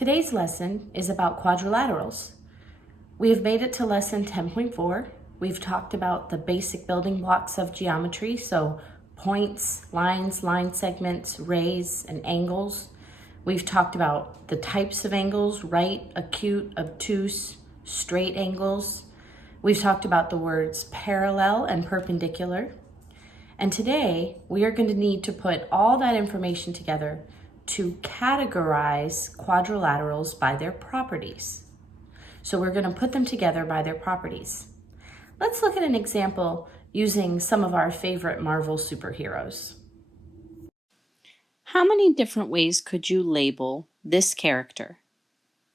Today's lesson is about quadrilaterals. We have made it to lesson 10.4. We've talked about the basic building blocks of geometry, so points, lines, line segments, rays, and angles. We've talked about the types of angles, right, acute, obtuse, straight angles. We've talked about the words parallel and perpendicular. And today, we are going to need to put all that information together to categorize quadrilaterals by their properties. So we're going to put them together by their properties. Let's look at an example using some of our favorite Marvel superheroes. How many different ways could you label this character?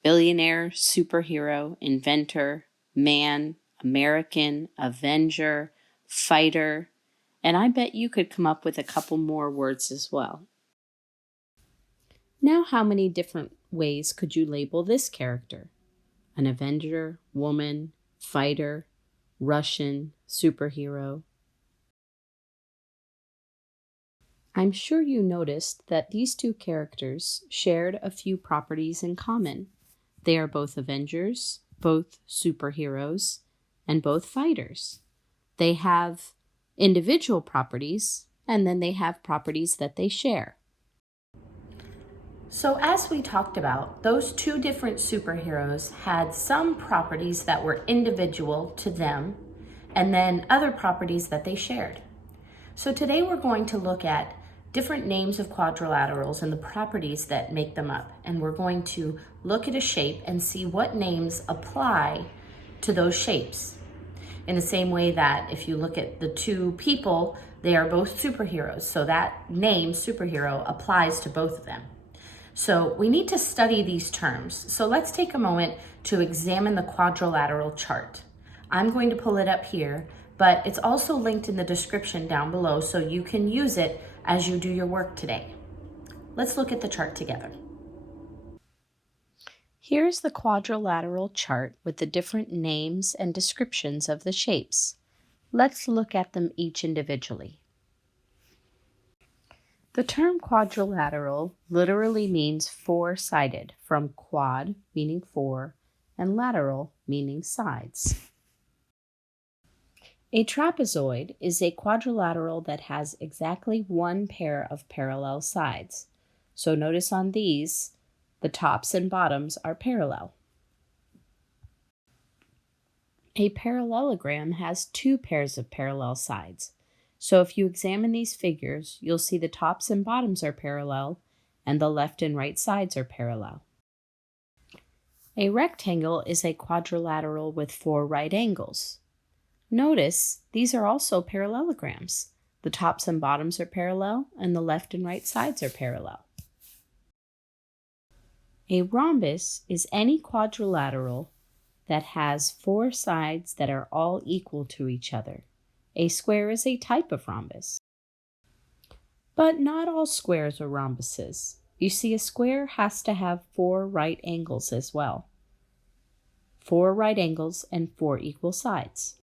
Billionaire, superhero, inventor, man, American, Avenger, fighter, and I bet you could come up with a couple more words as well. Now, how many different ways could you label this character? An Avenger, woman, fighter, Russian, superhero. I'm sure you noticed that these two characters shared a few properties in common. They are both Avengers, both superheroes, and both fighters. They have individual properties, and then they have properties that they share. So as we talked about, those two different superheroes had some properties that were individual to them, and then other properties that they shared. So today we're going to look at different names of quadrilaterals and the properties that make them up. And we're going to look at a shape and see what names apply to those shapes. In the same way that if you look at the two people, they are both superheroes. So that name, superhero, applies to both of them. So we need to study these terms. So let's take a moment to examine the quadrilateral chart. I'm going to pull it up here, but it's also linked in the description down below so you can use it as you do your work today. Let's look at the chart together. Here's the quadrilateral chart with the different names and descriptions of the shapes. Let's look at them each individually. The term quadrilateral literally means four-sided, from quad, meaning four, and lateral, meaning sides. A trapezoid is a quadrilateral that has exactly one pair of parallel sides. So notice on these, the tops and bottoms are parallel. A parallelogram has two pairs of parallel sides. So if you examine these figures, you'll see the tops and bottoms are parallel and the left and right sides are parallel. A rectangle is a quadrilateral with four right angles. Notice these are also parallelograms. The tops and bottoms are parallel and the left and right sides are parallel. A rhombus is any quadrilateral that has four sides that are all equal to each other. A square is a type of rhombus. But not all squares are rhombuses. You see, a square has to have four right angles as well. Four right angles and four equal sides.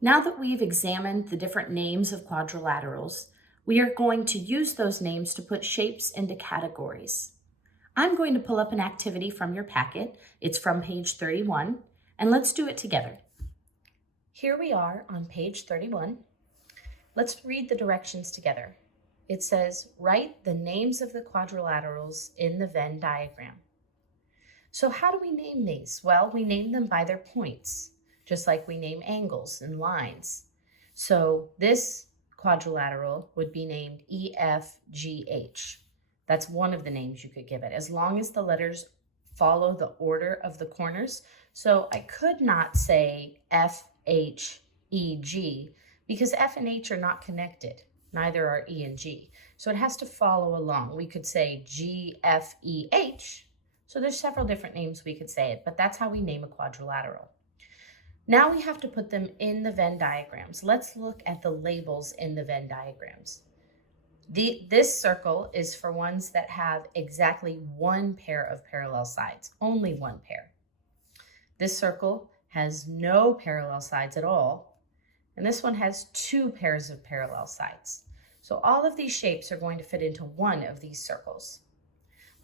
Now that we've examined the different names of quadrilaterals, we are going to use those names to put shapes into categories. I'm going to pull up an activity from your packet. It's from page 31, and let's do it together. Here we are on page 31. Let's read the directions together. It says, write the names of the quadrilaterals in the Venn diagram. So how do we name these? Well, we name them by their points, just like we name angles and lines. So this quadrilateral would be named EFGH. That's one of the names you could give it, as long as the letters follow the order of the corners. So I could not say FHEG because F and H are not connected. Neither are E and G. So it has to follow along. We could say GFEH. So there's several different names we could say it, but that's how we name a quadrilateral. Now we have to put them in the Venn diagrams. Let's look at the labels in the Venn diagrams. This circle is for ones that have exactly one pair of parallel sides, only one pair. This circle has no parallel sides at all, and this one has two pairs of parallel sides. So all of these shapes are going to fit into one of these circles.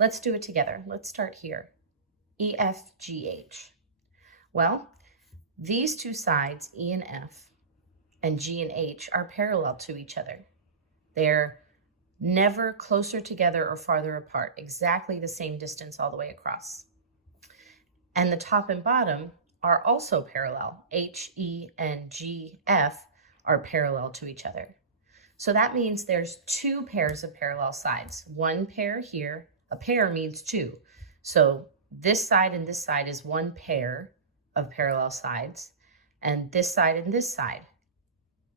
Let's do it together. Let's start here. EFGH. Well, these two sides, E and F, and G and H, are parallel to each other. They're never closer together or farther apart, exactly the same distance all the way across. And the top and bottom are also parallel. H, E, and G, F are parallel to each other. So that means there's two pairs of parallel sides. One pair here, a pair means two. So this side and this side is one pair of parallel sides, and this side and this side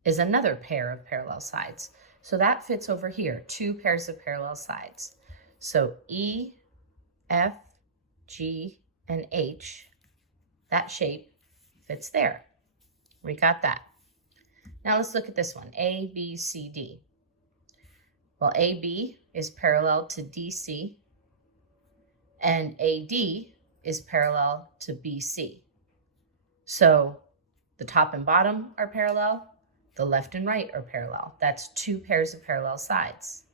is another pair of parallel sides. So that fits over here, two pairs of parallel sides. So E, F, G, and H, that shape fits there. We got that. Now let's look at this one, A, B, C, D. Well, AB is parallel to DC, and AD is parallel to BC. So the top and bottom are parallel, the left and right are parallel. That's two pairs of parallel sides,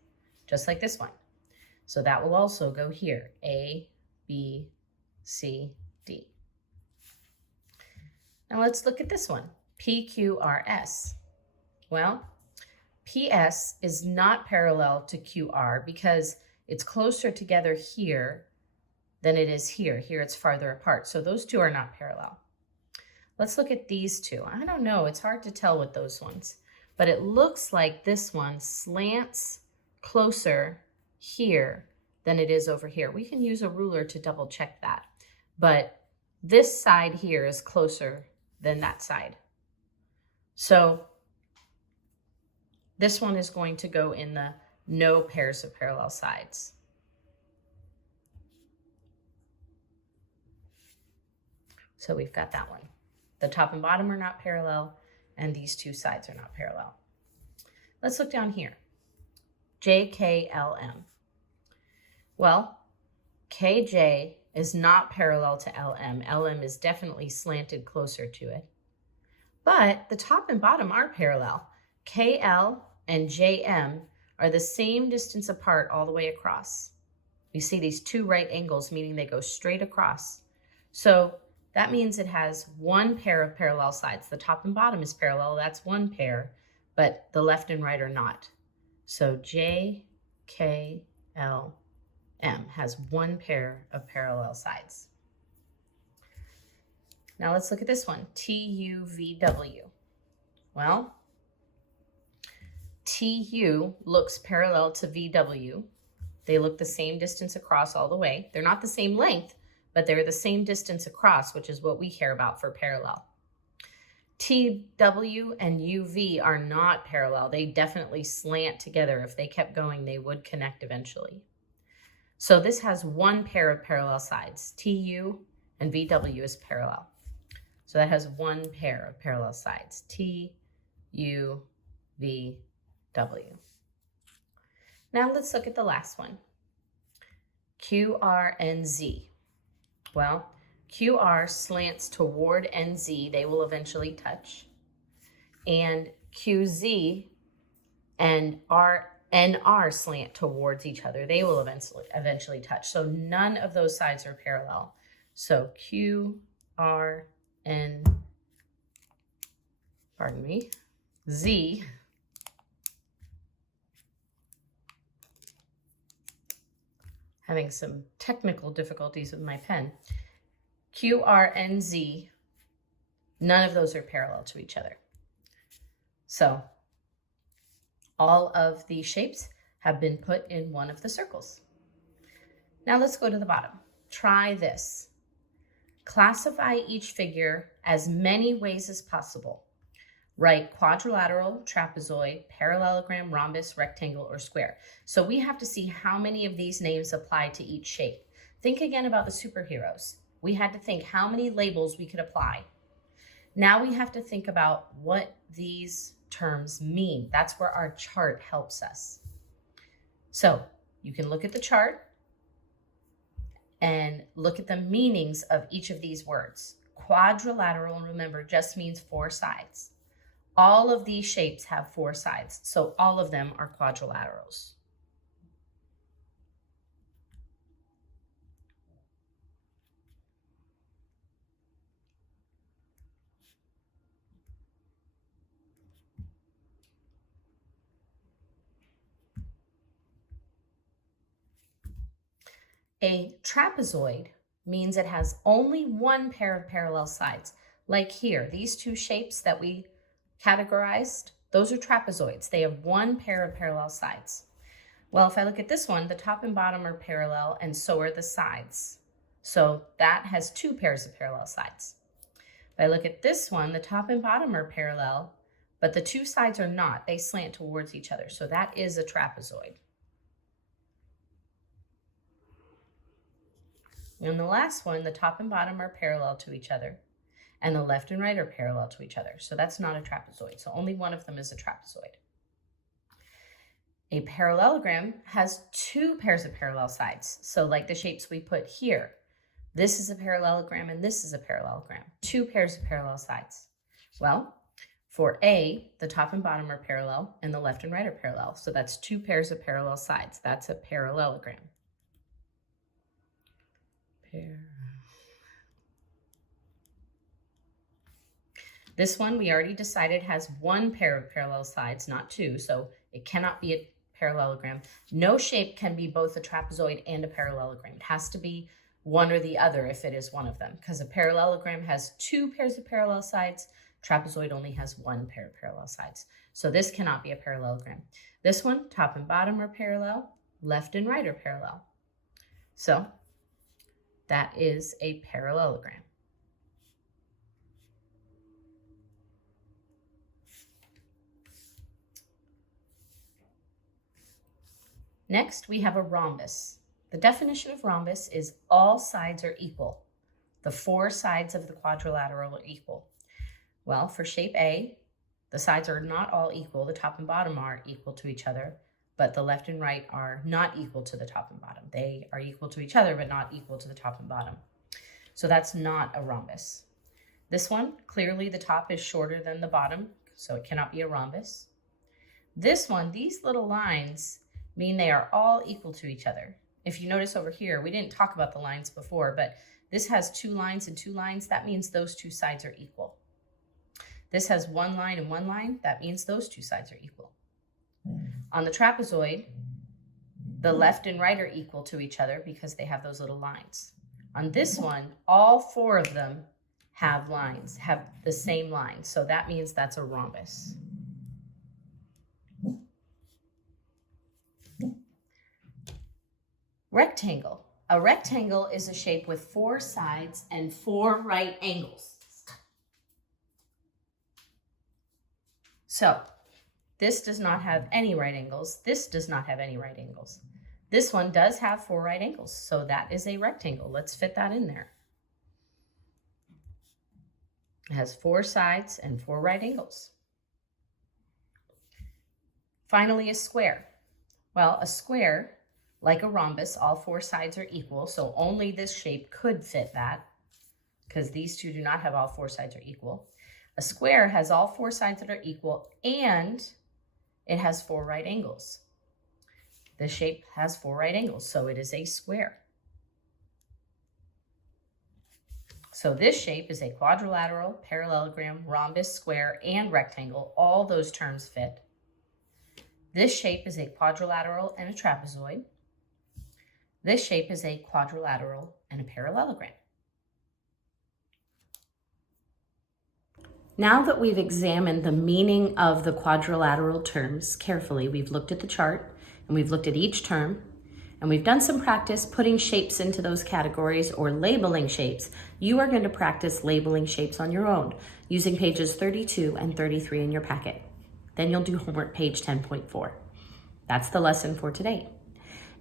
just like this one. So that will also go here, A, B, C, D. Now let's look at this one, PQRS. Well, PS is not parallel to QR because it's closer together here than it is here. Here it's farther apart. So those two are not parallel. Let's look at these two. I don't know, it's hard to tell with those ones, but it looks like this one slants closer here than it is over here. We can use a ruler to double check that, but this side here is closer than that side. So this one is going to go in the no pairs of parallel sides. So we've got that one. The top and bottom are not parallel, and these two sides are not parallel. Let's look down here. JKLM. Well, KJ is not parallel to LM. LM is definitely slanted closer to it. But the top and bottom are parallel. KL and JM are the same distance apart all the way across. You see these two right angles, meaning they go straight across. So that means it has one pair of parallel sides. The top and bottom is parallel, that's one pair, but the left and right are not. So JKLM has one pair of parallel sides. Now let's look at this one, TUVW. Well, TU looks parallel to VW. They look the same distance across all the way. They're not the same length, but they're the same distance across, which is what we care about for parallel. TW and UV are not parallel. They definitely slant together. If they kept going, they would connect eventually. So this has one pair of parallel sides. TU and VW is parallel. So that has one pair of parallel sides. TU, VW. Now let's look at the last one. QR and Z. Well, QR slants toward NZ. They will eventually touch. And QZ and NR slant towards each other. They will eventually touch. So none of those sides are parallel. So QR and, Z having some technical difficulties with my pen. Q, R, and Z, none of those are parallel to each other. So all of the shapes have been put in one of the circles. Now let's go to the bottom. Try this. Classify each figure as many ways as possible. Write quadrilateral, trapezoid, parallelogram, rhombus, rectangle, or square. So we have to see how many of these names apply to each shape. Think again about the superheroes. We had to think how many labels we could apply. Now we have to think about what these terms mean. That's where our chart helps us. So you can look at the chart and look at the meanings of each of these words. Quadrilateral, remember, just means four sides. All of these shapes have four sides, so all of them are quadrilaterals. A trapezoid means it has only one pair of parallel sides. Like here, these two shapes that we categorized, those are trapezoids. They have one pair of parallel sides. Well, if I look at this one, the top and bottom are parallel and so are the sides. So that has two pairs of parallel sides. If I look at this one, the top and bottom are parallel, but the two sides are not. They slant towards each other. So that is a trapezoid. And the last one, the top and bottom are parallel to each other, and the left and right are parallel to each other. So that's not a trapezoid. So only one of them is a trapezoid. A parallelogram has two pairs of parallel sides. So like the shapes we put here, this is a parallelogram and this is a parallelogram. Two pairs of parallel sides. Well, for A, the top and bottom are parallel and the left and right are parallel. So that's two pairs of parallel sides. That's a parallelogram. This one we already decided has one pair of parallel sides, not two, so it cannot be a parallelogram. No shape can be both a trapezoid and a parallelogram. It has to be one or the other if it is one of them, because a parallelogram has two pairs of parallel sides, trapezoid only has one pair of parallel sides. So this cannot be a parallelogram. This one, top and bottom are parallel, left and right are parallel. So that is a parallelogram. Next, we have a rhombus. The definition of rhombus is all sides are equal. The four sides of the quadrilateral are equal. Well, for shape A, the sides are not all equal. The top and bottom are equal to each other, but the left and right are not equal to the top and bottom. They are equal to each other, but not equal to the top and bottom. So that's not a rhombus. This one, clearly the top is shorter than the bottom, so it cannot be a rhombus. This one, these little lines mean they are all equal to each other. If you notice over here, we didn't talk about the lines before, but this has two lines and two lines. That means those two sides are equal. This has one line and one line. That means those two sides are equal. On the trapezoid, the left and right are equal to each other because they have those little lines. On this one, all four of them have lines, have the same line. So that means that's a rhombus. Rectangle. A rectangle is a shape with four sides and four right angles. So this does not have any right angles. This does not have any right angles. This one does have four right angles, so that is a rectangle. Let's fit that in there. It has four sides and four right angles. Finally, a square. Well, a square, like a rhombus, all four sides are equal, so only this shape could fit that, because these two do not have all four sides are equal. A square has all four sides that are equal, and it has four right angles. This shape has four right angles, so it is a square. So this shape is a quadrilateral, parallelogram, rhombus, square, and rectangle. All those terms fit. This shape is a quadrilateral and a trapezoid. This shape is a quadrilateral and a parallelogram. Now that we've examined the meaning of the quadrilateral terms carefully, we've looked at the chart and we've looked at each term, and we've done some practice putting shapes into those categories or labeling shapes. You are going to practice labeling shapes on your own using pages 32 and 33 in your packet. Then you'll do homework page 10.4. That's the lesson for today.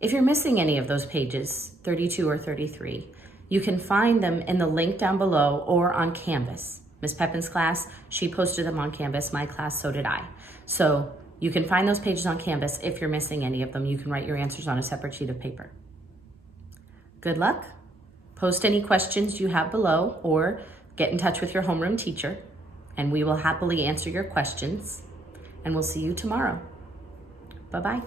If you're missing any of those pages, 32 or 33, you can find them in the link down below or on Canvas. Ms. Pepin's class, she posted them on Canvas. My class, so did I. So you can find those pages on Canvas. If you're missing any of them, you can write your answers on a separate sheet of paper. Good luck. Post any questions you have below or get in touch with your homeroom teacher, and we will happily answer your questions. And we'll see you tomorrow. Bye-bye.